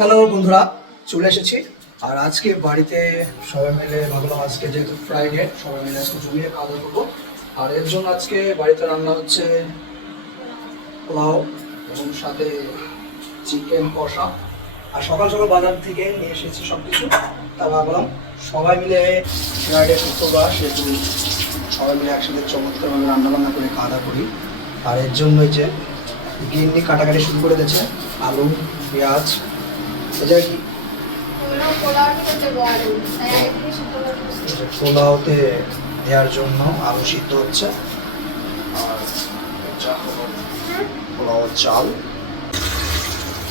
Hello বন্ধুরা, চলে এসেছি। আর আজকে বাড়িতে সবাই মিলে ভাবলাম আজকে যেহেতু ফ্রাইডে, সবাই মিলে আজকে জমিয়ে খাওয়া দাওয়া করবো। আর এর জন্য আজকে বাড়িতে রান্না হচ্ছে পোলাও এবং সাথে চিকেন কষা। আর সকাল সকাল বাজার থেকে নিয়ে এসেছি সব কিছু। তা ভাবলাম সবাই মিলে ফ্রাইডে শুক্রবার, সেহেতু সবাই মিলে একসাথে চমৎকারভাবে রান্না বান্না করে খাওয়া দাওয়া করি। আর এর জন্যই যে গিন্নি কাটাকাটি শুরু করে দিয়েছে, আলু পেঁয়াজ এটা কি পোলাওতে দেওয়ার জন্য আলু সিদ্ধ হচ্ছে। আর পোলাও চাল,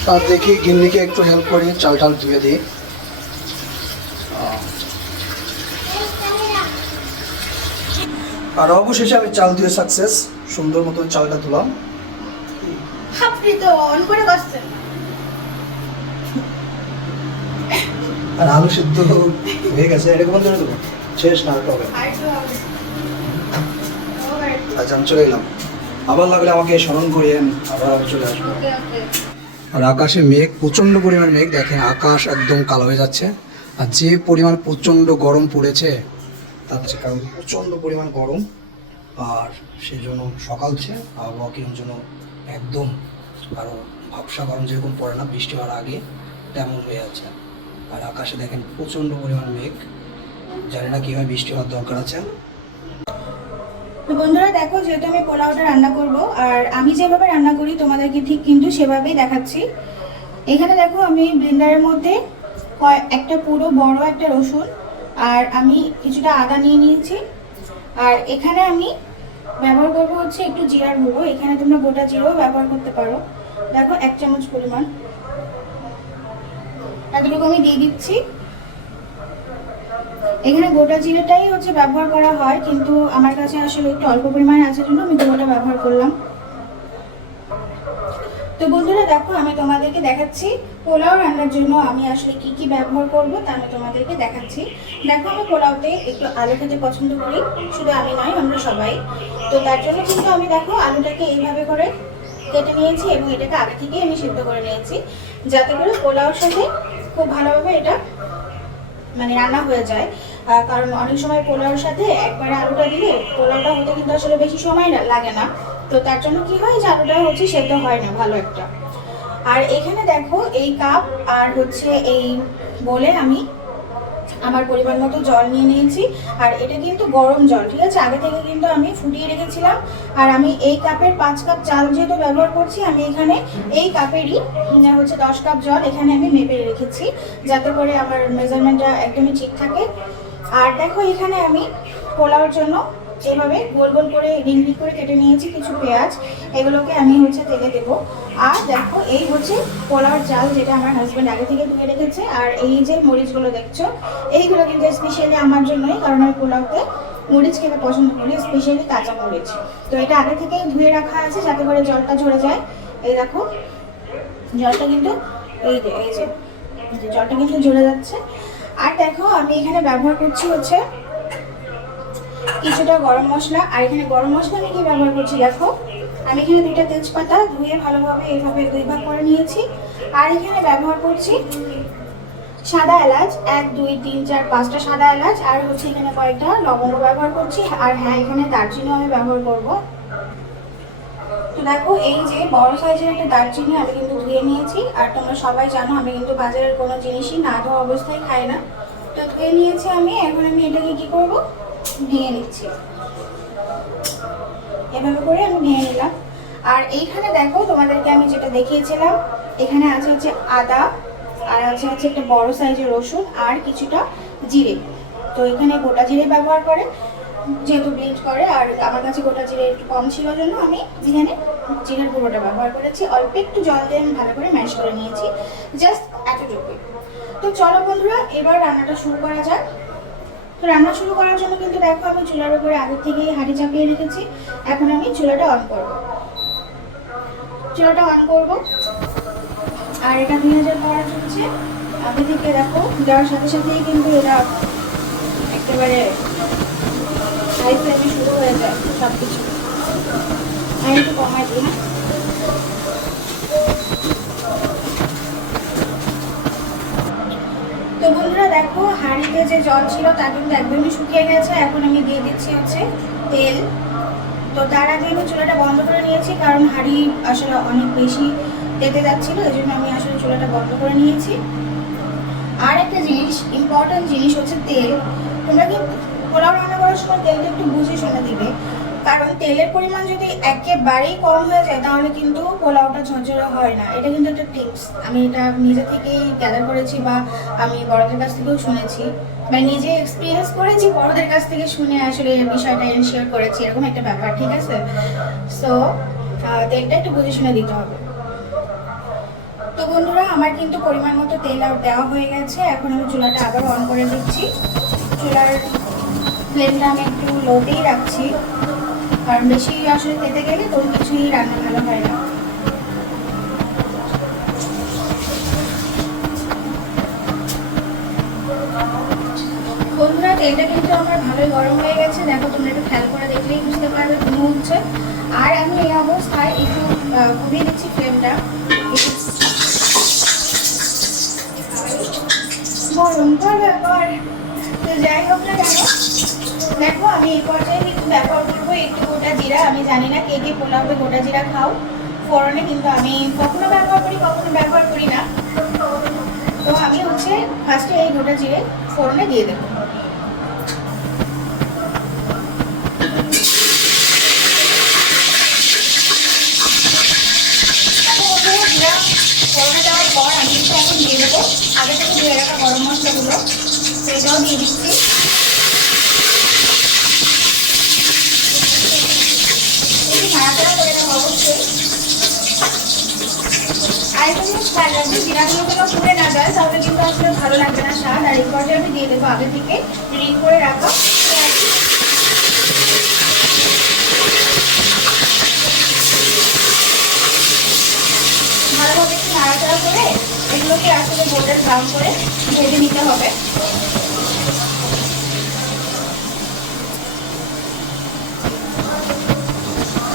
তার দেখি গিন্নিকে একটু হেল্প করি, চাল টাল ধুয়ে দিই। আর অবশেষে আমি চাল ধুয়ে সাকসেস, সুন্দর মতো চালটা ধুলাম। আপনি তো অন করে বসছেন। আর আলু সিদ্ধ হয়ে গেছে, এরকম ধরে দেবো, শেষ না হবে। আচ্ছা আমি চলে গেলাম, আবার লাগলে আমাকে স্মরণ করিয়েন, আবার আমি চলে আসবো। আর আকাশে মেঘ, প্রচণ্ড পরিমাণ মেঘ, দেখেন আকাশ একদম কালো হয়ে যাচ্ছে। আর যে পরিমাণ প্রচণ্ড গরম পড়েছে তার হচ্ছে কারণ প্রচণ্ড পরিমাণ গরম। আর সেই জন্য সকাল থেকে আবহাওয়া কিরম জন্য একদম আরও ভাবসা গরম যেরকম পড়ে না বৃষ্টি হওয়ার আগে, তেমন হয়ে আছে। আর আকাশে দেখেন প্রচণ্ড পরিমাণ মেঘ, জানি না কীভাবে বৃষ্টি হওয়ার দরকার আছে। তো বন্ধুরা দেখো, যেহেতু আমি পোলাওটা রান্না করব, আর আমি যেভাবে রান্না করি তোমাদেরকে ঠিক কিন্তু সেভাবেই দেখাচ্ছি। এখানে দেখো আমি ব্লেন্ডারের মধ্যে একটা পুরো বড় একটা রসুন আর আমি কিছুটা আদা নিয়ে নিয়েছি। আর এখানে আমি ব্যবহার করবো হচ্ছে একটু জিরার গুঁড়ো, এখানে তোমরা গোটা জিরাও ব্যবহার করতে পারো। দেখো 1 চামচ পরিমাণ, এতটুকু আমি দিয়ে দিচ্ছি। এখানে গোটা জিরাটাই হচ্ছে ব্যবহার করা হয়, কিন্তু আমার কাছে আসলে একটু অল্প পরিমাণে আছে জন্য আমি গুঁড়োটা ব্যবহার করলাম। তো বন্ধুরা দেখো, আমি তোমাদেরকে দেখাচ্ছি পোলাও রান্নার জন্য আমি আসলে কি কি ব্যবহার করব তা আমি তোমাদেরকে দেখাচ্ছি। দেখো, আমি পোলাওতে একটু আলু খেতে পছন্দ করি, শুধু আমি নয় আমরা সবাই। তো তার জন্য কিন্তু আমি দেখো আলুটাকে এইভাবে করে কেটে নিয়েছি এবং এটাকে আগে থেকেই আমি সিদ্ধ করে নিয়েছি, যাতে করে পোলাওর সাথে খুব ভালোভাবে এটা মানে রান্না হয়ে যায়। কারণ অনেক সময় পোলাওর সাথে একবারে আলুটা দিলে পোলাওটা হতে কিন্তু আসলে বেশি সময় লাগে না। তো তার জন্য কি হয় যে আলুটা হচ্ছে সেদ্ধ হয় না ভালো একটা। আর এখানে দেখো এই কাপ আর হচ্ছে এই বলে আমি আমার পরিমাণ মতো জল নিয়ে নিয়েছি। আর এটা কিন্তু গরম জল, ঠিক আছে, আগে থেকে কিন্তু আমি ফুটিয়ে রেখেছিলাম। আর আমি এই কাপের 5 কাপ চাল যেহেতু ব্যবহার করছি, আমি এখানে এই কাপেরই হচ্ছে 10 কাপ জল এখানে আমি মেপে রেখেছি, যাতে করে আমার মেজারমেন্টটা একদমই ঠিক থাকে। আর দেখো এখানে আমি পোলাওর জন্য এভাবে গোল গোল করে রিং রিং করে কেটে নিয়েছি কিছু পেঁয়াজ, এগুলোকে আমি হচ্ছে তেলে দেবো। আর দেখো এই হচ্ছে পোলাওর চাল, যেটা আমার হাজব্যান্ড আগে থেকে ধুয়ে রেখেছে। আর এই যে মরিচগুলো দেখছো, এইগুলো কিন্তু স্পেশালি আমার জন্যই, কারণ আমি পোলাওতে মরিচ খেতে পছন্দ করি, স্পেশালি কাঁচা মরিচ। তো এটা আগে থেকেই ধুয়ে রাখা আছে যাতে করে জলটা ঝরে যায়। এই দেখো জলটা কিন্তু এই যে জলটা কিন্তু ঝরে যাচ্ছে। আর দেখো আমি এখানে ব্যবহার করছি হচ্ছে কিছুটা গরম মশলা। আর এখানে গরম মশলা আমি কি ব্যবহার করছি দেখো, আমি এখানে 2টা তেজপাতা ধুয়ে ভালোভাবে এইভাবে 2 ভাগ করে নিয়েছি। আর এখানে ব্যবহার করছি সাদা এলাচ, 1 2 3 4 5টা সাদা এলাচ, আর হচ্ছে এখানে কয়েকটা লবঙ্গ ব্যবহার করছি। আর হ্যাঁ, এখানে দারচিনি আমি ব্যবহার করব। তো দেখো এই যে বড় সাইজের একটা দারচিনি আমি কিন্তু ধুয়ে নিয়েছি। আর তোমরা সবাই জানো আমি কিন্তু বাজারের কোনো জিনিসই না ধোয়া অবস্থায় খাই না। তো ধুয়ে নিয়েছি আমি, এখন আমি এটাকে কি করব, ভেঙে নিচ্ছি। এভাবে করে আমি ভেঙে নিলাম। আর এইখানে দেখো তোমাদেরকে আমি যেটা দেখিয়েছিলাম, এখানে আছে হচ্ছে আদা, আর আছে হচ্ছে একটা বড় সাইজের রসুন, আর কিছুটা জিরে। তো এখানে গোটা জিরে ব্যবহার করে, যেহেতু ব্লেন্ড করে, আর আমার কাছে গোটা জিরে একটু কম ছিল জন্য আমি এখানে জিরের গুঁড়োটা ব্যবহার করেছি। অল্প একটু জল দিয়ে আমি ভালো করে ম্যাশ করে নিয়েছি, জাস্ট এতটুকু। তো চলো বন্ধুরা, এবার রান্নাটা শুরু করা যাক। তো রান্না শুরু করার জন্য কিন্তু দেখো আমি চুলার উপরে আগে থেকেই হাঁড়ি চাপিয়ে রেখেছি। এখন আমি চুলাটা অন করব, চুলাটা অন করব। আর এটা 2000 করা চলছে আগে থেকে। দেখো দেওয়ার সাথে সাথেই কিন্তু এটা একেবারে হাই ফ্লেমে শুরু হয়ে যায় সব কিছু। আমি একটু কমাই দিই। বন্ধুরা দেখো, হাঁড়িতে যে জল ছিল তা কিন্তু একদমই শুকিয়ে গেছে। এখন আমি দিয়ে দিচ্ছি হচ্ছে তেল। তো তার আগে আমি চুলাটা বন্ধ করে নিয়েছি, কারণ হাঁড়ি আসলে অনেক বেশি তেতে যাচ্ছিলো, এই জন্য আমি আসলে চুলাটা বন্ধ করে নিয়েছি। আর একটা জিনিস, ইম্পর্টেন্ট জিনিস হচ্ছে তেল। তোমরা কিন্তু পোলাও রান্না করার সময় তেলটা একটু বুঝে শুনে দিবে, কারণ তেলের পরিমাণ যদি একেবারেই কম হয়ে যায় তাহলে কিন্তু পোলাওটা ঝরঝরে হয় না। এটা কিন্তু একটা টিপস, আমি এটা নিজে থেকেই গ্যাদার করেছি বা আমি বড়দের কাছ থেকেও শুনেছি, বা নিজে এক্সপিরিয়েন্স করেছি, বড়দের কাছ থেকে শুনে আসলে এই বিষয়টা এনশিওর করেছি, এরকম একটা ব্যাপার, ঠিক আছে? সো তেলটা একটু বুঝে শুনে দিতে হবে। তো বন্ধুরা, আমার কিন্তু পরিমাণ মতো তেল আর দেওয়া হয়ে গেছে। এখন আমি চুলাটা আবার অন করে দিচ্ছি। চুলার ফ্লেমটা আমি একটু লোতেই রাখছি, কারণ বেশি আসলে তেতে গেলে কোনো কিছুই রান্না ভালো হয় না। বন্ধুরা, তেলটা কিন্তু আমার ভালোই গরম হয়ে গেছে। দেখো, তোমরা একটু খেয়াল করে দেখলেই বুঝতে পারবে মনে হচ্ছে। আর আমি এই অবস্থায় একটু কমিয়ে দিচ্ছি ফ্লেমটা। ভয়ঙ্কর ব্যাপার। তো যাই হোক না কেন, দেখো আমি এই পর্যায়ে কিন্তু ব্যবহার করবো একটু গোটা জিরা। আমি জানি না কে কে পোলাওতে গোটা জিরা খাও। ফোড়নে কিন্তু আমি কখনো ব্যবহার করি, কখনো ব্যবহার করি না। তো আমি হচ্ছে ফার্স্টে এই গোটা জিরে ফোড়নে দিয়ে দেবো। জিরা ফোড়নে দেওয়ার পর আমি কিন্তু এখন দিয়ে দেবো আগে থেকে ধুয়ে রাখা গরম মশলাগুলো, সেটাও দিয়ে দিচ্ছি। নাড়াচাড়া করে দেবো অবশ্যই। আর একটু জিনিস খেয়াল রাখবে, জিরাগুলো যেন পুড়ে না যায়, তাহলে কিন্তু আসলে ভালো লাগবে না স্বাদ। আর এই পর্যায়ে আমি দিয়ে দেবো আগে থেকে রেডি করে রাখা পেঁয়াজ। ভালোভাবে একটু নাড়াচাড়া করে এগুলোকে আসলে গোল্ডেন ব্রাউন করে ভেজে নিতে হবে।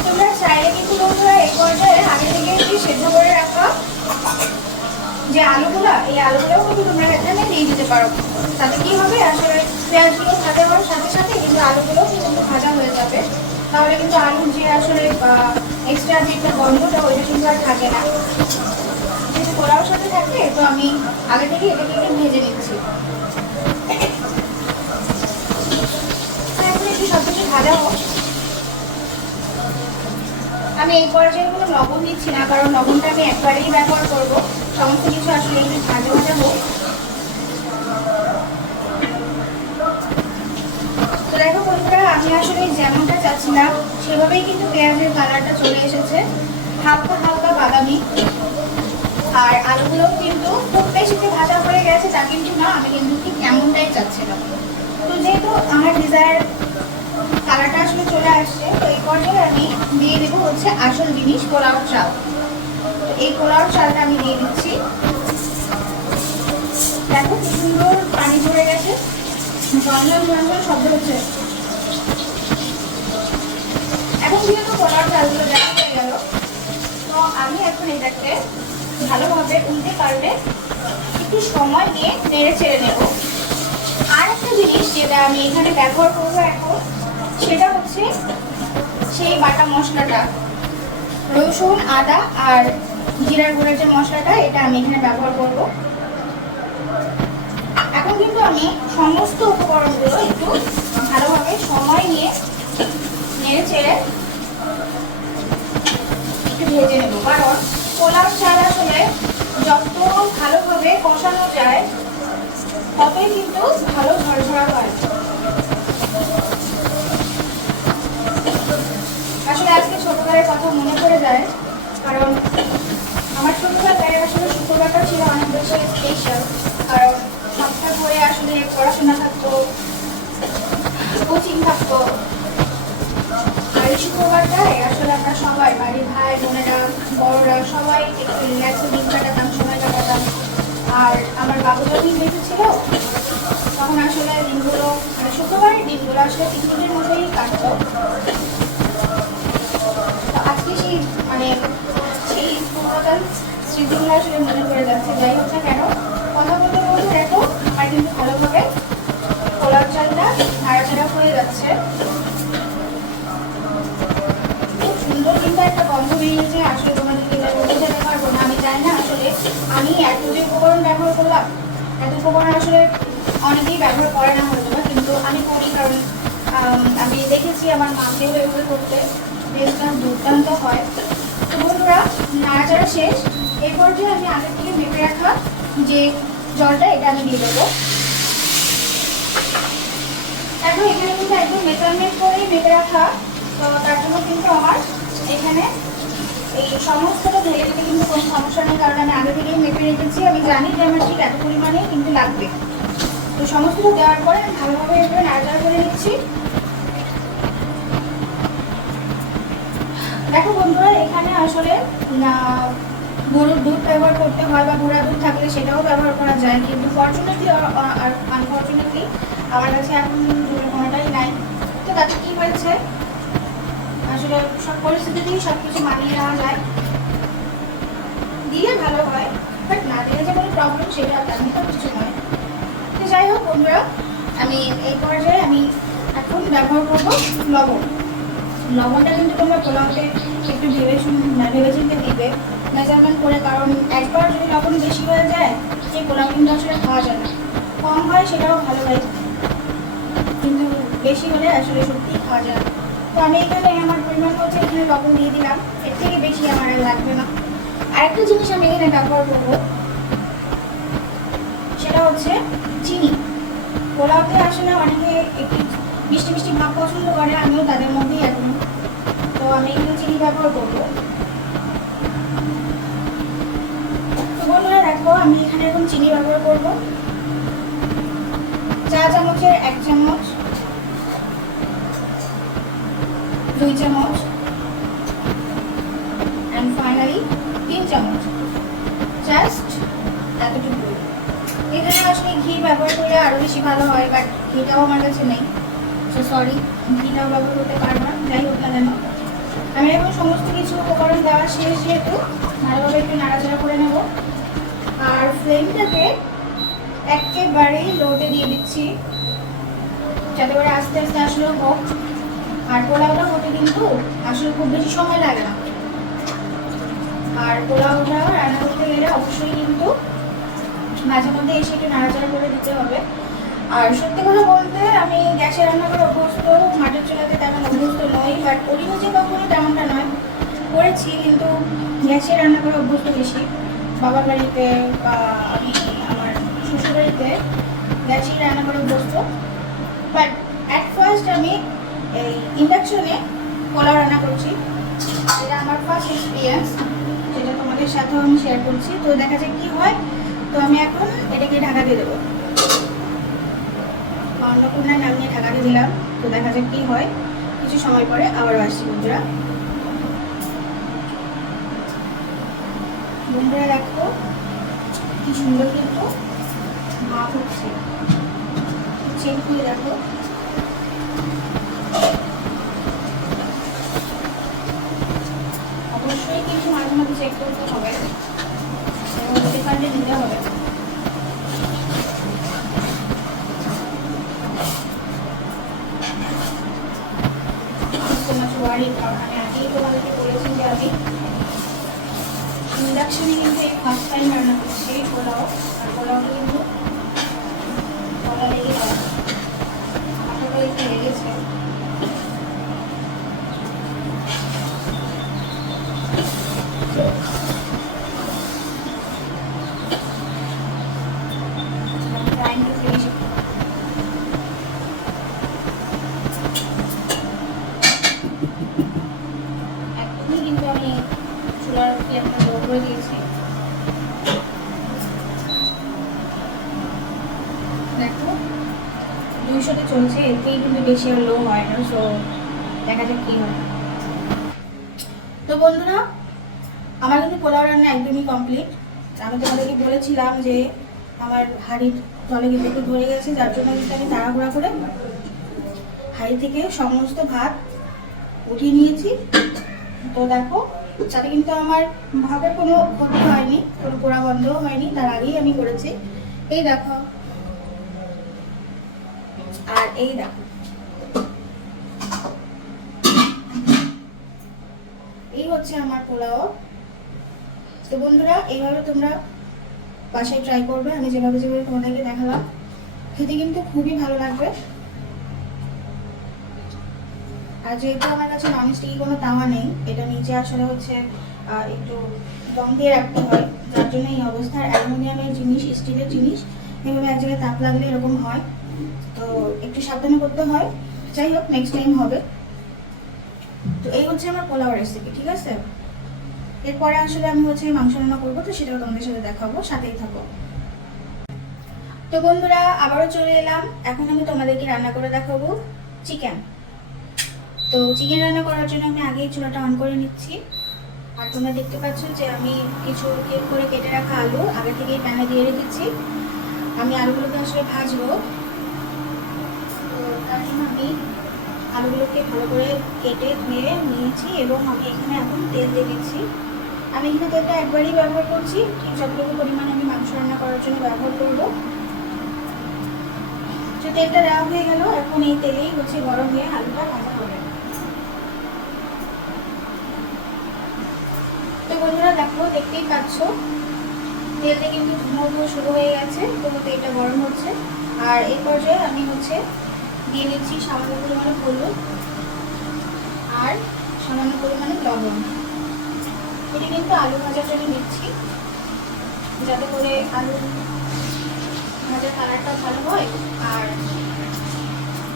তোমরা চাইলে কিন্তু বন্ধুরা এই পর্যায়ে আগে থেকে একটু সেদ্ধ করে রাখা যে আলুগুলা, এই আলুগুলোও কিন্তু তোমরা এখানে দিয়ে দিতে পারো। তাতে কি হবে, আসলে পেঁয়াজগুলো ভাজা হওয়ার সাথে সাথে কিন্তু আলুগুলোও কিন্তু ভাজা হয়ে যাবে। তাহলে কিন্তু আলুর যে আসলে এক্সট্রা যে একটা গন্ধটা, ওইটা কিন্তু আর থাকে না, যেহেতু পোলাওর সাথে থাকে। তো আমি আগে থেকে এটাকে একটু ভেজে নিচ্ছি। এখন একটু সব কিছু ভাজা হোক। আমি এই পর্যায়ে কোনো লবণ দিচ্ছি না, কারণ লবণটা আমি একবারেই ব্যবহার করবো। সমস্ত কিছু আসলে একটু ভাজা ভাজা হোক। তো দেখো বন্ধুরা, আমি আসলে যেমনটা চাচ্ছিলাম সেভাবেই কিন্তু পেঁয়াজের কালারটা চলে এসেছে, হালকা হালকা বাদামি। আর আলুগুলোও কিন্তু খুব বেশিতে ভাজা হয়ে গেছে তা কিন্তু না, আমি কিন্তু ঠিক এমনটাই চাচ্ছিলাম। তো যেহেতু আমার ডিজায়ার কালারটা আসলে চলে আসছে, তো এই পর্যায়ে আমি দিয়ে দেবো হচ্ছে আসল জিনিস, পোলাও চাল। এই পোলাও চালটা আমি দিয়ে দিচ্ছি। দেখো কি সুন্দর পানি ঝরে গেছে, ঝরঝর ঝরঝর শব্দ হচ্ছে। এখন যেহেতু পোলাও চালগুলো দেওয়া হয়ে গেল, তো আমি এখন এটাকে ভালোভাবে উল্টে পাল্টে একটু সময় নিয়ে নেড়ে চেড়ে নেব। আর একটা জিনিস যেটা আমি এখানে ব্যবহার করবো এখন, সেটা হচ্ছে সেই বাটা মশলাটা, রসুন, আদা আর জিরার গুঁড়োর যে মশলাটা, এটা আমি এখানে ব্যবহার করব। এখন কিন্তু আমি সমস্ত উপকরণগুলো একটু ভালোভাবে সময় নিয়ে নেড়ে চেড়ে একটু ভেজে নেব, কারণ পোলাও চাল আসলে যত ভালোভাবে কষানো যায় ততই কিন্তু ভালো ঝরঝরা হয়। আসলে আজকে ছোটবেলার কথা মনে পড়ে যায়, কারণ আমার ছোটবেলায় আসলে শুক্রবারটা ছিল অনেক বেশি স্পেশাল, কারণ সপ্তাহ ধরে আসলে পড়াশোনা থাকতো, কোচিং থাকতো। আর এই শুক্রবারটায় আসলে আমরা সবাই, বাড়ির ভাই বোনেরা, বড়রা সবাই একটু রিল্যাক্সে দিন কাটাতাম, সময় কাটাতাম। আর আমার বাবু যখন বেঁচে ছিল তখন আসলে দিনগুলো, মানে শুক্রবারের দিনগুলো আসলে পিকনিকের মধ্যেই কাটতো। তো আজকে সেই সেই পুরোটাল স্মৃতিগুলো আসলে মনে পড়ে যাচ্ছে। যাই হোক না কেন, কথা বলতে বলতে দেখো আমার এত যে উপকরণ ব্যবহার করলাম, এত উপকরণ আসলে অনেকেই ব্যবহার করে না হয়তো বা, কিন্তু আমি করি কারণ আমি দেখেছি আমার মাকেও এভাবে করতে, টেস্টটা দুর্দান্ত হয়। তো বন্ধুরা, নাড়াচাড়া শেষ। এরপর যে আমি আগে থেকে মেপে রাখা যে জলটা, এটা আমি দিয়ে দেবো। এখন এখানে কিন্তু একদম মেজারমেন্ট করেই মেপে রাখা, তো তার জন্য কিন্তু আমার এখানে এই সমস্তটা ঢেলে দিতে কিন্তু কোনো সমস্যা নেই, কারণ আমি আগে থেকেই মেপে রেখেছি। আমি জানি যে আমার ঠিক এত পরিমাণে কিন্তু লাগবে। তো সমস্তটা দেওয়ার পরে আমি ভালোভাবে এভাবে নাড়াচাড়া করে নিচ্ছি। দেখো বন্ধুরা, এখানে আসলে গরুর দুধ ব্যবহার করতে হয় বা গুঁড়া দুধ থাকলে সেটাও ব্যবহার করা যায়, কিন্তু ফর্চুনেটলি আর আনফর্চুনেটলি আমার কাছে এখন দুধের কোনোটাই নাই। তো তাতে কী হয়েছে, আসলে সব পরিস্থিতিতেই সব কিছু মানিয়ে নেওয়া যায়, দিলে ভালো হয়, বাট না দিলে যে কোনো প্রবলেম সেটা তেমন তো কিছু নয়। তো যাই হোক বন্ধুরা, আমি এই পর্যায়ে আমি এখন ব্যবহার করবো লবণ। লবণটা কিন্তু তোমরা পোলাওতে একটু ভেবেচিন্তে দিবে, মেজারমেন্ট করে, কারণ একবার যদি লবণ বেশি হয়ে যায় সেই পোলাও কিন্তু আসলে খাওয়া যায় না। কম হয় সেটাও ভালো হয়, কিন্তু বেশি হলে আসলে সত্যিই খাওয়া যায় না। তো আমি এখানে আমার পরিমাণ হচ্ছে এখানে লবণ দিয়ে দিলাম, এর থেকে বেশি আমার আর লাগবে না। আরেকটা জিনিস আমি এখানে ব্যবহার করবো, সেটা হচ্ছে চিনি। পোলাওতে আসলে অনেকে একটু মিষ্টি মিষ্টি ভাব পছন্দ করে, আমিও তাদের মধ্যেই এখন। তো আমি এখানে চিনি ব্যবহার করবো। তো বন্ধুরা দেখো, আমি এখানে এখন চিনি ব্যবহার করবো চা চামচের 1 চামচ, 2 চামচ, অ্যান্ড ফাইনালি 3 চামচ। জাস্ট এতটুকু। এখানে আসলে ঘি ব্যবহার করলে আরও বেশি ভালো হয়, বাট ঘিটাও আমার কাছে নেই, সো সরি, ঘিটাও ব্যবহার করতে পারবো না। যাই হোক না কেন, আমি এখন সমস্ত কিছু উপকরণ দেওয়া শেষ, যেহেতু ভালোভাবে একটু নাড়াচাড়া করে নেব। আর ফ্লেমটাকে একেবারেই লোতে দিয়ে দিচ্ছি, যাতে করে আস্তে আস্তে আসলে হোক। আর পোলাওটা হতে কিন্তু আসলে খুব বেশি সময় লাগে না। আর পোলাওটা রান্না করতে গেলে অবশ্যই কিন্তু মাঝে মধ্যে এসে একটু নাড়াচাড়া করে দিতে হবে। আর সত্যি কথা বলতে, আমি গ্যাসে রান্না করে অভ্যস্ত, মাটির চুলাতে তেমন অভ্যস্ত নই, বাট করিও যে কখনো তেমনটা নয়, করেছি, কিন্তু গ্যাসে রান্না করে অভ্যস্ত বেশি। বাবার বাড়িতে বা আমি আমার শ্বশুর বাড়িতে গ্যাসেই রান্না করে অভ্যস্ত, বাট অ্যাট ফার্স্ট আমি এই ইন্ডাকশনে পোলাও রান্না করছি। এটা আমার ফার্স্ট এক্সপিরিয়েন্স, যেটা তোমাদের সাথেও আমি শেয়ার করছি। তো দেখা যাক কী হয়। তো আমি এখন এটাকে ঢাকা দিয়ে দেবো, অন্নপূর্ণায় নামিয়ে ঢাকা দিয়ে দিলাম। তো দেখা যাক কী হয়, কিছু সময় পরে আবারও আসছি বন্ধুরা। বন্ধুরা দেখো কি সুন্দর কিন্তু ভাব হচ্ছে, চেক করে দেখো। অবশ্যই কিন্তু মাঝে মাঝে চেক করতে হবে এবং সেখানে দিতে হবে। কারণ আমি আগেই তোমাদেরকে বলেছি যে আমি ইন্ডাকশনে কিন্তু এই ফার্স্ট টাইম রান্না করছি এই পোলাও। আর পোলাওটা কিন্তু গলা লেগে যাবে, আমাকে একটু লেগেছে। trying to finish it. একদমই কিন্তু আমি চুলার ফ্লেমটা লো করে দিয়েছি। দেখো 200-তে চলছে, এতেই কিন্তু বেশি আর লো হয় না। সো দেখা যাক কি হয়। তো বন্ধুরা, আমার কিন্তু পোলাও রান্না একদমই কমপ্লিট। আমি তোমাদেরকে বলেছিলাম যে আমার হাঁড়ির তলে কিন্তু একটু ধরে গেছে, যার জন্য কিন্তু আমি তাড়াহুড়া করে হাঁড়ি থেকে সমস্ত ভাত উঠিয়ে নিয়েছি। তো দেখো, তাতে কিন্তু আমার ভাতের কোনো ক্ষতি হয়নি, কোনো পোড়া গন্ধও হয়নি, তার আগেই আমি করেছি। এই দেখো, আর এই দেখো, এই হচ্ছে আমার পোলাও। তো বন্ধুরা, এইভাবে তোমরা বাসায় ট্রাই করবে। আমি যেভাবে যেভাবে তোমাদেরকে দেখালাম, খেতে কিন্তু খুবই ভালো লাগবে। আর যেহেতু আমার কাছে ননস্টিকি কোনো তাওয়া নেই, এটা নিচে আসলে হচ্ছে একটু দম দিয়ে রাখতে হয়, যার জন্য এই অবস্থা। অ্যালুমিনিয়ামের জিনিস, স্টিলের জিনিস এভাবে এক জায়গায় তাপ লাগলে এরকম হয়, তো একটু সাবধানে করতে হয়। যাই হোক, নেক্সট টাইম হবে। তো এই হচ্ছে আমার পোলাও রেসিপি, ঠিক আছে? এরপরে আসলে আমি হচ্ছে মাংস রান্না করবো, তো সেটাও তোমাদের সাথে দেখাবো, সাথেই থাকো। তো বন্ধুরা, আবারও চলে এলাম। এখন আমি তোমাদেরকে রান্না করে দেখাবো চিকেন। তো চিকেন রান্না করার জন্য আমি আগেই চুলাটা অন করে নিচ্ছি। আর তোমরা দেখতে পাচ্ছ যে আমি কিছু করে কেটে রাখা আলু আগে থেকেই প্যানে দিয়ে রেখেছি। আমি আলুগুলোকে আসলে ভাজবো, তো তার জন্য আমি আলুগুলোকে ভালো করে কেটে ধুয়ে নিয়েছি এবং আমি এখানে এখন তেল দিয়ে দিচ্ছি। আমি এখানে তেলটা একবারই ব্যবহার করছি, ঠিক যতটুকু পরিমাণ আমি মাংস রান্না করার জন্য ব্যবহার করবো। তো তেলটা দেওয়া হয়ে গেল, এখন এই তেলেই হচ্ছে গরম হয়ে আলুটা ভাজা হবে। তো বন্ধুরা দেখো, দেখতেই পাচ্ছ তেলটা কিন্তু ধুমো শুরু হয়ে গেছে, তো তেলটা গরম হচ্ছে। আর এই পর্যায়ে আমি হচ্ছে দিয়ে দিচ্ছি সামান্য পরিমাণে হলুদ আর সামান্য পরিমাণে লবণ। এটি কিন্তু আলু ভাজার জন্য দিচ্ছি, যাতে করে আলু ভাজার কালারটা ভালো হয় আর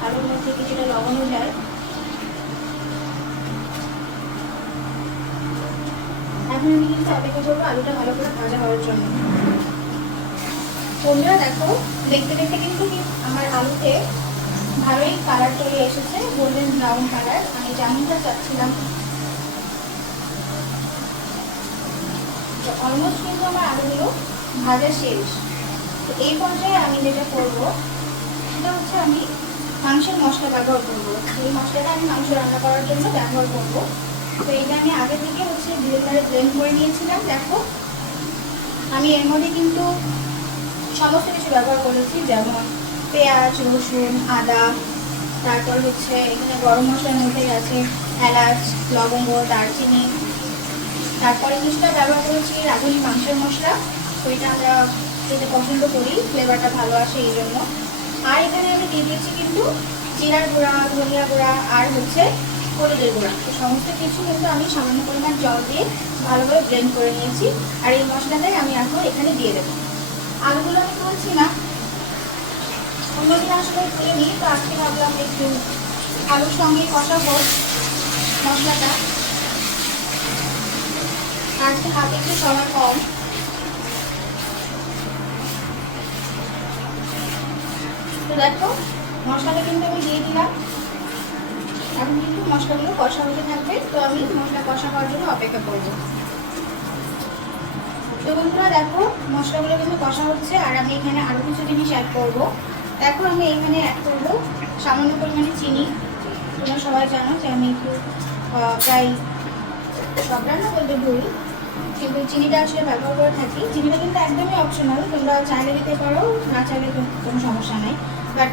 আলুর মধ্যে কিছুটা লবণও যায়। এখন আমি কিন্তু অপেক্ষা করবো আলুটা ভালো করে ভাজা হওয়ার জন্য। বন্ধুরা দেখো, দেখতে দেখতে কিন্তু আমার আলুতে ভালোই কালার চলে এসেছে, গোল্ডেন ব্রাউন কালার, আমি যেমনটা চাচ্ছিলাম। তো অলমোস্ট কিন্তু আমার আলুগুলো ভাজা শেষ। তো এই পর্যায়ে আমি যেটা করবো সেটা হচ্ছে আমি মাংসের মশলা ব্যবহার করবো। এই মশলাটা আমি মাংস রান্না করার জন্য ব্যবহার করবো। তো এটা আমি আগে থেকে হচ্ছে ব্লেন্ডারে ব্লেন্ড করে নিয়েছিলাম। দেখো, আমি এর মধ্যে কিন্তু সমস্ত কিছু ব্যবহার করেছি, যেমন পেঁয়াজ, রসুন, আদা, তারপর হচ্ছে এখানে গরম মশলার মধ্যে আছে এলাচ, লবঙ্গ, দারচিনি, তারপরে কিছুটা ব্যবহার করেছি রাঁধুনি মাংসের মশলা। তো এটা আমরা খেতে পছন্দ করি, ফ্লেভারটা ভালো আসে এই জন্য। আর এখানে আমি দিয়ে দিয়েছি কিন্তু জিরার গুঁড়া, ধনিয়া গুঁড়া আর হচ্ছে হলুদের গুঁড়া। তো সমস্ত কিছু কিন্তু আমি সামান্য পরিমাণ জল দিয়ে ভালোভাবে ব্লেন্ড করে নিয়েছি। আর এই মশলাটাই আমি এখন এখানে দিয়ে দেবো। আলুগুলো আমি তুলছি না, অন্যদিন আসলে তুলে নিই, তো আজকে ভাবলাম একটু আলুর সঙ্গে কষাবো মশলাটা। আজকে হাতে একটু সময় কম, তো দেখো মশলাটা কিন্তু আমি দিয়ে দিলাম। এখন কিন্তু মশলাগুলো কষা হতে থাকবে, তো আমি মশলা কষা হওয়ার জন্য অপেক্ষা করবো। তো বন্ধুরা দেখো, মশলাগুলো কিন্তু কষা হচ্ছে আর আমি এখানে আরও কিছু জিনিস অ্যাড করবো। দেখো, আমি এখানে অ্যাড করবো সামান্য পরিমাণে চিনি। তোমরা সবাই জানো যে আমি একটু প্রায় সব রান্না বলতে ভুল, কিন্তু চিনিটা আসলে ব্যবহার করে থাকি। চিনিটা কিন্তু একদমই অপশনাল, তোমরা চাইলে দিতে পারো, না চাইলে কোনো সমস্যা নেই, বাট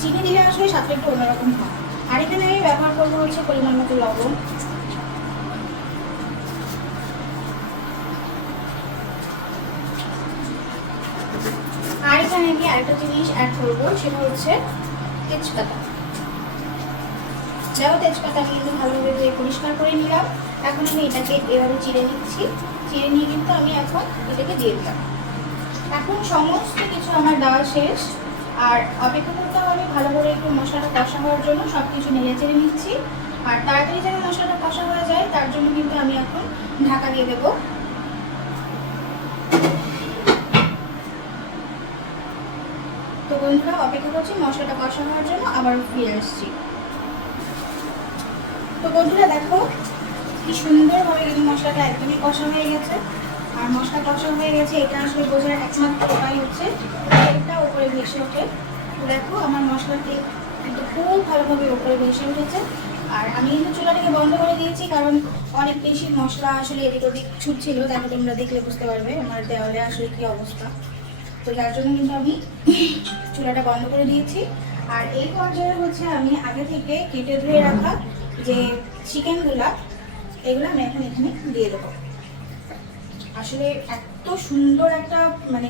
চিনি দিলে আসলে স্বাদটা একটু অন্যরকম হয়। আর এখানে আমি ব্যবহার করবো হচ্ছে পরিমাণ মতো লবণ। আর এখানে আমি আরেকটা জিনিস অ্যাড করবো, সেটা হচ্ছে তেজপাতা। দেখো, তেজপাতা আমি কিন্তু ভালোভাবে ধুয়ে পরিষ্কার করে নিলাম। এখন আমি এটাকে এভাবে চিড়ে নিচ্ছি, চিড়ে নিয়ে কিন্তু আমি এখন এটাকে দিয়ে দিলাম। এখন সমস্ত কিছু আমার দেওয়া শেষ, আর অপেক্ষা করতে হবে ভালো করে একটু মশলাটা কষা হওয়ার জন্য। সব কিছু নেড়ে চেড়ে নিচ্ছি, আর তাড়াতাড়ি যেন মশলাটা কষা হয়ে যায় তার জন্য কিন্তু আমি এখন ঢাকা দিয়ে দেবো। তো বন্ধুরা, অপেক্ষা করছি মশলাটা কষা হওয়ার জন্য, আবার ফিরে আসছি। তো বন্ধুরা দেখো, কি সুন্দরভাবে কিন্তু মশলাটা একদমই কষা হয়ে গেছে। আর মশলা কষা হয়ে গেছে, এটা আসলে বোঝার একমাত্র উপায় হচ্ছে তেলটা উপরে ভেসে ওঠে। তো দেখো, আমার মশলাটি কিন্তু খুব ভালোভাবে উপরে ভেসে উঠেছে। আর আমি কিন্তু চুলাটাকে বন্ধ করে দিয়েছি, কারণ অনেক বেশি মশলা আসলে এদিক ওদিক ছুটছিল। দেখো, তোমরা দেখলে বুঝতে পারবে আমার দেওয়ালে আসলে কি অবস্থা। তো যার জন্য কিন্তু আমি চুলাটা বন্ধ করে দিয়েছি। আর এই পর্যায়ে হচ্ছে আমি আগে থেকে কেটে ধুয়ে রাখা যে চিকেনগুলা, এগুলো আমি এখন এখানে দিয়ে দেবো। আসলে এত সুন্দর একটা মানে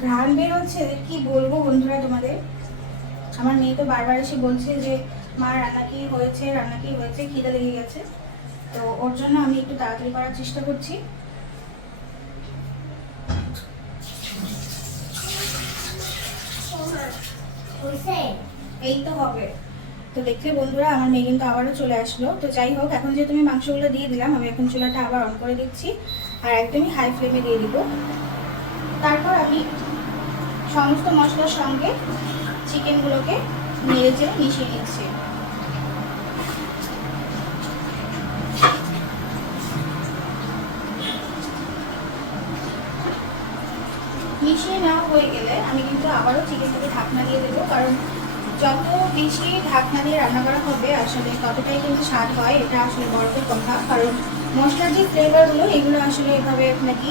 ঘ্রাণ বের হচ্ছে, কি বলবো বন্ধুরা তোমাদের। আমার মেয়ে তো বারবার এসে বলছে যে মা রান্না কি হয়েছে, রান্না কি হয়েছে, খিদে লেগে গেছে। তো ওর জন্য আমি একটু তাড়াতাড়ি করার চেষ্টা করছি। এই তো হবে। তো দেখলে বন্ধুরা আমার মেয়ে কিন্তু আবারও চলে আসলো। তো যাই হোক, এখন যেহেতু আমি মাংসগুলো দিয়ে দিলাম, আমি এখন চুলাটা আবার অন করে দিচ্ছি আর একদমই হাই ফ্লেমে দিয়ে দিব। তারপর আমি সমস্ত মশলার সঙ্গে চিকেনগুলোকে নেড়ে চেড়ে মিশিয়ে নিচ্ছি। মিশিয়ে নেওয়া হয়ে গেলে আমি কিন্তু আবারও চিকেনটাকে ঢাকনা দিয়ে দেবো, কারণ যত বেশি ঢাকনা দিয়ে রান্না করা হবে আসলে ততটাই কিন্তু স্বাদ হয়। এটা আসলে বরফের কথা, কারণ মশলার যে ফ্লেভারগুলো এগুলো আসলে এভাবে নাকি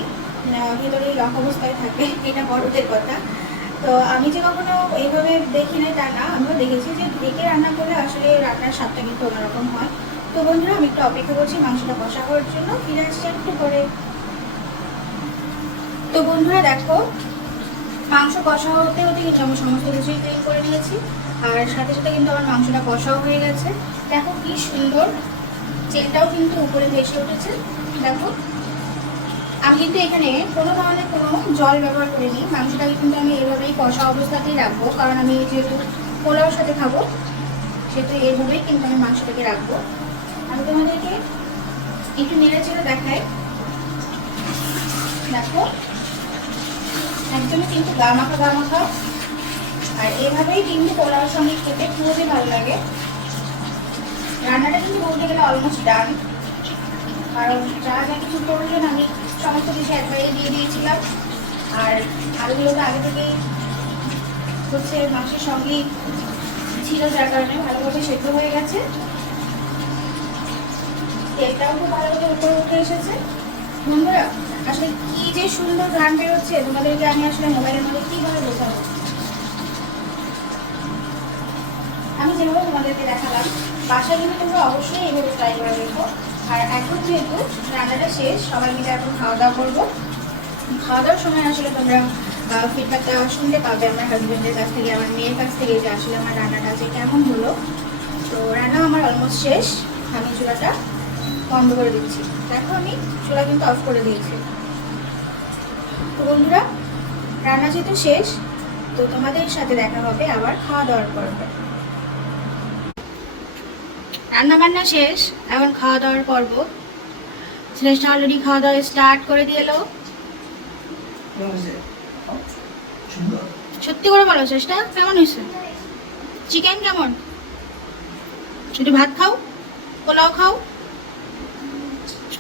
ভেতরে লক অবস্থায় থাকে, এটা বরফের কথা। তো আমি যে কখনো এইভাবে দেখি না তা না, আমিও দেখেছি যে ঢেকে রান্না করলে আসলে রান্নার স্বাদটা কিন্তু অন্যরকম হয়। তো বন্ধুরা আমি একটু অপেক্ষা করছি মাংসটা কষা হওয়ার জন্য, ফিরে আসছি একটু পরে। তো বন্ধুরা দেখো, মাংস কষা হতে হতে কিন্তু আমি সমস্ত কিছুই ক্লিন করে নিয়েছি, আর সাথে সাথে কিন্তু আমার মাংসটা কষাও হয়ে গেছে। দেখো কি সুন্দর, তেলটাও কিন্তু উপরে ভেসে উঠেছে। দেখো আমি কিন্তু এখানে কোনো ধরনের কোনো জল ব্যবহার করিনি, মাংসটাকে কিন্তু আমি এভাবেই কষা অবস্থাতেই রাখবো, কারণ আমি যেহেতু পোলাওর সাথে খাবো সেহেতু এইভাবেই কিন্তু আমি মাংসটাকে রাখবো। আমি তোমাদেরকে একটু নেড়ে চেড়ে দেখাই। দেখো একদমই কিন্তু গা মাখা, আর এভাবেই কিন্তু পোলাওর সঙ্গে খেতে খুবই ভালো লাগে। রান্নাটা কিন্তু বলতে গেলে অলমোস্ট ডান, কারণ যা যা কিছু প্রয়োজন আমি সমস্ত কিছু একবারে দিয়ে দিয়েছিলাম, আর আলুগুলো তো আগে থেকেই হচ্ছে মাংসের সঙ্গেই ছিল, যার কারণে ভালোভাবে সেদ্ধ হয়ে গেছে। তেলটাও খুব ভালোভাবে উপরে উঠে এসেছে। বন্ধুরা আসলে কি যে সুন্দর গান বেরোচ্ছে, তোমাদেরকে আমি আসলে মোবাইলের মধ্যে কীভাবে বোঝাবো। আমি যেভাবে তোমাদেরকে দেখালাম বাসায় কিন্তু তোমরা অবশ্যই এইভাবে ট্রাই করে দেখো। আর এখন যেহেতু রান্নাটা শেষ, সবাই মিলে এখন খাওয়া দাওয়া করবো। খাওয়া দাওয়ার সময় আসলে তোমরা ফিডব্যাকটা শুনতে পাবে আমার হাজব্যান্ডের কাছ থেকে, আমার মেয়ের কাছ থেকে, যে আসলে আমার রান্নাটা যে কেমন হলো। তো রান্না আমার অলমোস্ট শেষ, আমি চুলাটা বন্ধ করে দিচ্ছি। দেখো আমি চুলা কিন্তু অফ করে দিয়েছি। তো বন্ধুরা রান্না যেহেতু শেষ, তো তোমাদের সাথে দেখা হবে আবার খাওয়া দাওয়ার পর্বে। রান্না বান্না শেষ, এখন খাওয়া দাওয়ার পর্ব। শ্রেষ্ঠা অলরেডি খাওয়া দাওয়া স্টার্ট করে দিয়ে এলো। সত্যি করে বলো শ্রেষ্ঠা, কেমন হয়েছে? চিকেন কেমন? একটু ভাত খাও, পোলাও খাও।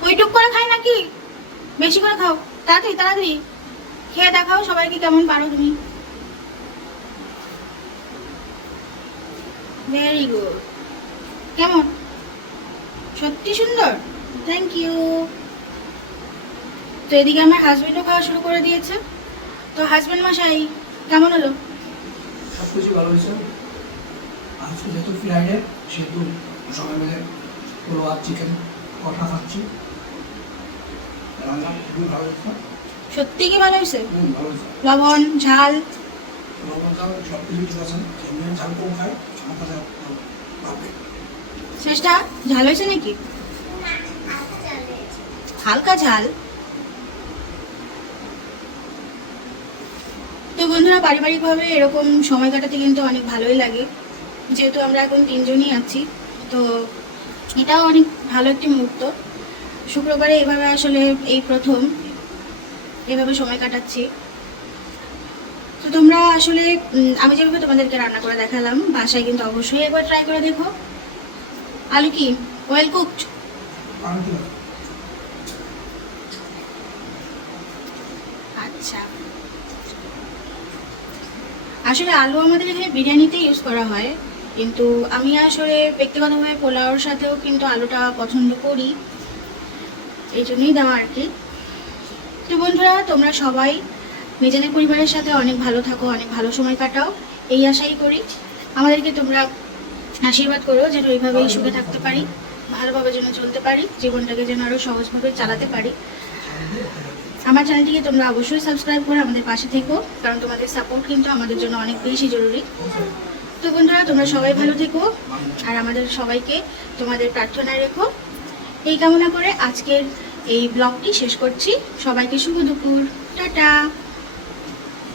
ওইটুক করে খাই নাকি? বেশি করে খাও, তাড়াতাড়ি তাড়াতাড়ি খেয়ে দেখাও সবাইকে কেমন পারো তুমি। Very good. কেমন? সত্যি সুন্দর, থ্যাংক ইউ। তো এদিকে আমার হাজবেন্ডও খাওয়া শুরু করে দিয়েছে। তো হাজবেন্ড মশাই কেমন হলো? সব কিছু ভালো হয়েছে। আজকে যেহেতু ফ্রাইডে সেহেতু সবাই মিলে পোলাও আর চিকেন কষা খাচ্ছি। রান্না খুবই ভালো হয়েছে। সত্যি কি ভালো হয়েছে? ভালো হয়েছে। লবণ ঝাল লবণ ঝাল সব কিছু ঠিক আছে। এমনি ঝাল কম খায়, আমার কাছে ভাবে। শেষটা ঝাল হয়েছে নাকি? হালকা ঝাল। তো বন্ধুরা পারিবারিকভাবে এরকম সময় কাটাতে কিন্তু অনেক ভালোই লাগে, যেহেতু আমরা এখন 3 জনই আছি। তো এটাও অনেক ভালো একটি মুহূর্ত। শুক্রবারে এভাবে আসলে এই প্রথম এভাবে সময় কাটাচ্ছি। তো তোমরা আসলে আমি যেভাবে তোমাদেরকে রান্না করে দেখালাম বাসায় কিন্তু অবশ্যই একবার ট্রাই করে দেখো। আলু কি ওয়েল কুকড? আচ্ছা, আসলে আলু আমাদের এখানে বিরিয়ানিতে ইউজ করা হয়, কিন্তু আমি আসলে ব্যক্তিগতভাবে পোলাওর সাথেও কিন্তু আলুটা পছন্দ করি, এই জন্যই দেওয়া আর কি। তো বন্ধুরা তোমরা সবাই নিজেদের পরিবারের সাথে অনেক ভালো থাকো, অনেক ভালো সময় কাটাও, এই আশাই করি। আমাদেরকে তোমরা আশীর্বাদ করো যেন এইভাবেই সুখে থাকতে পারি, ভালোভাবে যেন চলতে পারি, জীবনটাকে যেন আরও সহজভাবে চালাতে পারি। আমার চ্যানেলটিকে তোমরা অবশ্যই সাবস্ক্রাইব করে আমাদের পাশে থেকো, কারণ তোমাদের সাপোর্ট কিন্তু আমাদের জন্য অনেক বেশি জরুরি। তো বন্ধুরা, তোমরা সবাই ভালো থেকো আর আমাদের সবাইকে তোমাদের প্রার্থনায় রেখো, এই কামনা করে আজকের এই ব্লগটি শেষ করছি। সবাইকে শুভ দুপুর, টাটা।